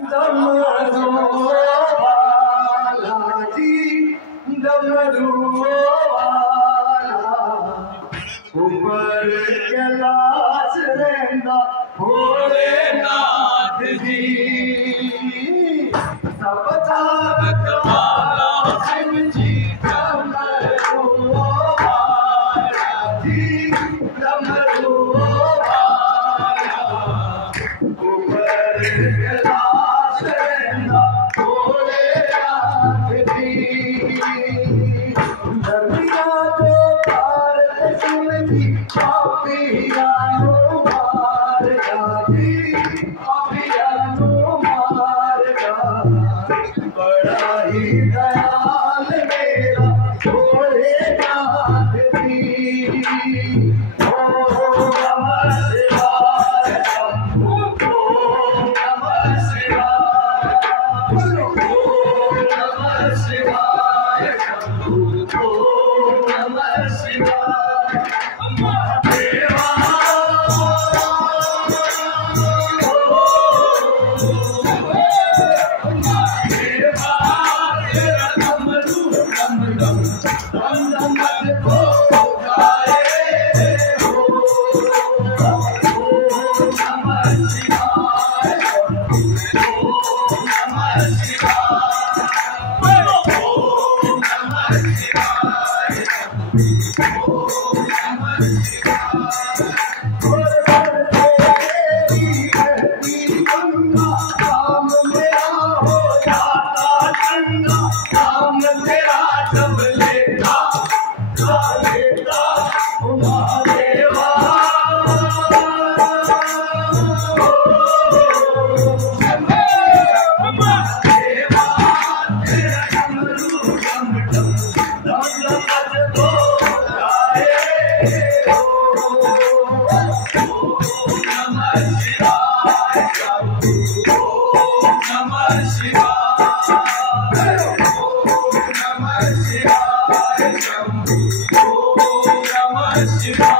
डमरू वाला जी, डमरू वाला ऊपर कैलाश रहंदा भोलेनाथ जी। सब तारक वाला शिव जी, डमरू वाला जी, डमरू वाला ऊपर कैलाश रहंदा भोलेनाथ जी। दरिया को पार शिव जी, पापियानो मारगा जी, पापियानो मारगा। बड़ा ही दयाल मेरा भोलेनाथ जी। ओम नमः शिवाय, शंभू ओम नमः शिवाय, ओम नमः शिवाय, शंभू ओम नमः शिवाय। महादेवा महादेवा तेरा डमरू डम डम डम डम को गाए हो। ओम नमः शिवाय, ओम नमः शिवाय, ओम नमः शिवाय, ओम नमः शिवाय। काम मेरा हो जाता ठंडा, काम मेरा जब लेता लेता महादेवा। महादेवा तेरा डमरू डम डम डम डम को गाए हो। ओम नमः शिवाय, ओम नमः शिवाय, ओम नमः शिवाय, ओम नमः शिवाय।